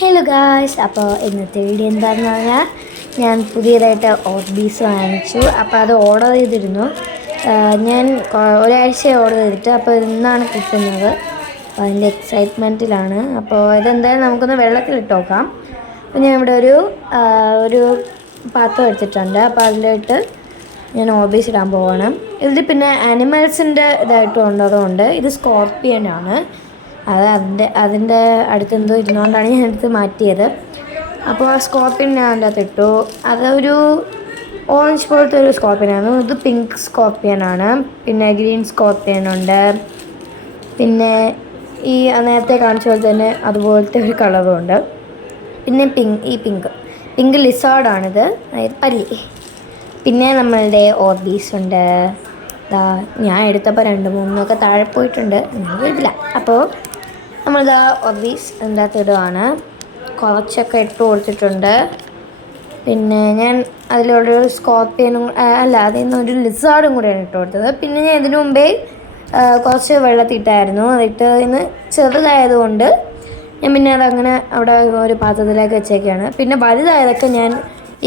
Hello guys, അപ്പോൾ ഇന്നത്തെ video എന്താണെന്ന് പറഞ്ഞാൽ ഞാൻ പുതിയതായിട്ട് ഓട്ബീസ് വാങ്ങിച്ചു. അപ്പോൾ അത് ഓർഡർ ചെയ്തിരുന്നു. ഞാൻ ഒരാഴ്ച ഓർഡർ ചെയ്തിട്ട് അപ്പോൾ ഇന്നാണ് കിട്ടുന്നത്. അപ്പോൾ അതിൻ്റെ എക്സൈറ്റ്മെൻറ്റിലാണ്. അപ്പോൾ ഇതെന്തായാലും നമുക്കൊന്ന് വെള്ളത്തിലിട്ട് നോക്കാം. അപ്പോൾ ഞാൻ ഇവിടെ ഒരു പാത്രം എടുത്തിട്ടുണ്ട്. അപ്പോൾ അതിലോട്ട് ഞാൻ ഓട്ബീസ് ഇടാൻ പോവാണ്. ഇതിൽ പിന്നെ ആനിമൽസിൻ്റെ ഇതായിട്ടും ഉണ്ടതുകൊണ്ട് ഇത് സ്കോർപ്പിയനാണ്. അതിൻ്റെ അടുത്ത് എന്തോ ഇരുന്നുകൊണ്ടാണ് ഞാൻ എടുത്ത് മാറ്റിയത്. അപ്പോൾ ആ സ്കോർപ്പിയൻ ഞാൻ അതിൻ്റെ അകത്ത് ഇട്ടു. അതൊരു ഓറഞ്ച് പോലത്തെ ഒരു സ്കോർപ്പിയനാണ്. ഇത് പിങ്ക് സ്കോർപ്പിയനാണ്. പിന്നെ ഗ്രീൻ സ്കോർപ്പിയനുണ്ട്. പിന്നെ ഈ നേരത്തെ കാണിച്ച പോലെ തന്നെ അതുപോലത്തെ ഒരു കളറും ഉണ്ട്. പിന്നെ പിങ്ക് ലിസാർഡാണിത്, അതായത് പല്ലി. പിന്നെ നമ്മളുടെ ഓർബീസ് ഉണ്ട്. ഞാൻ എടുത്തപ്പോൾ 2-3 താഴെ പോയിട്ടുണ്ട്, വീട്ടില്ല. അപ്പോൾ നമ്മളിതാ ഓർബീസ് ഇതിൻ്റെ അകത്ത് ഇടുകയാണ്. കുറച്ചൊക്കെ ഇട്ട് കൊടുത്തിട്ടുണ്ട്. പിന്നെ ഞാൻ അതിലൊരു സ്കോർപ്പിയനും അതിൽ നിന്നൊരു ലിസാർഡും കൂടെയാണ് ഇട്ട് കൊടുത്തത്. പിന്നെ ഞാൻ ഇതിനു മുമ്പേ കുറച്ച് വെള്ളത്തിട്ടായിരുന്നു. അതിട്ട് ഇന്ന് ചെറുതായതുകൊണ്ട് ഞാൻ പിന്നെ അതങ്ങനെ അവിടെ ഒരു പാത്രത്തിലേക്ക് വെച്ചേക്കാണ്. പിന്നെ വലുതായതൊക്കെ ഞാൻ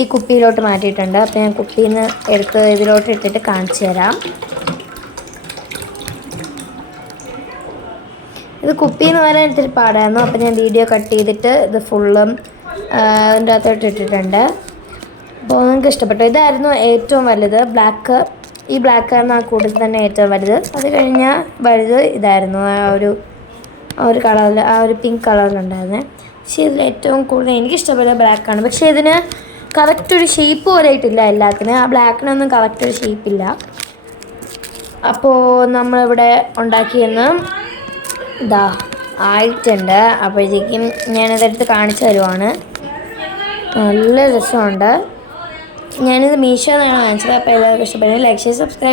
ഈ കുപ്പിയിലോട്ട് മാറ്റിയിട്ടുണ്ട്. അപ്പോൾ ഞാൻ കുപ്പിയിൽ നിന്ന് എടുത്ത് ഇതിലോട്ട് ഇട്ടിട്ട് കാണിച്ചു തരാം. ഇത് കുപ്പിയിൽ നിന്ന് വരാൻ ഇത്തിരി പാടായിരുന്നു. അപ്പോൾ ഞാൻ വീഡിയോ കട്ട് ചെയ്തിട്ട് ഇത് ഫുള്ളും അതിൻ്റെ അകത്തോട്ട് ഇട്ടിട്ടുണ്ട്. അപ്പോൾ നിങ്ങൾക്ക് ഇഷ്ടപ്പെട്ടു. ഇതായിരുന്നു ഏറ്റവും വലുത്, ബ്ലാക്ക്. ഈ ബ്ലാക്കായിരുന്നു ആ കൂട്ടത്തിൽ തന്നെ ഏറ്റവും വലുത്. അത് കഴിഞ്ഞാൽ വലുത് ഇതായിരുന്നു, ആ ഒരു കളറിൽ, ആ ഒരു പിങ്ക് കളറിലുണ്ടായിരുന്നത്. പക്ഷേ ഇതിൽ ഏറ്റവും കൂടുതൽ എനിക്കിഷ്ടപ്പെട്ട ബ്ലാക്കാണ്. പക്ഷേ ഇതിന് കറക്റ്റ് ഒരു ഷേപ്പ് പോലെയായിട്ടില്ല എല്ലാത്തിനും. ആ ബ്ലാക്കിനൊന്നും കറക്റ്റ് ഒരു ഷേപ്പില്ല. അപ്പോൾ നമ്മളിവിടെ ഉണ്ടാക്കിയെന്ന് ഇതാ ആയിട്ടുണ്ട്. അപ്പോഴത്തേക്കും ഞാനതെടുത്ത് കാണിച്ചു തരുവാണ്. നല്ല രസമുണ്ട്. ഞാനിത് മീഷോന്നാണ് വാങ്ങിച്ചത്. അപ്പോൾ എല്ലാവർക്കും ഇഷ്ടപ്പെടുന്നത് ലൈക്ക്, ഷെയർ, സബ്സ്ക്രൈബ്.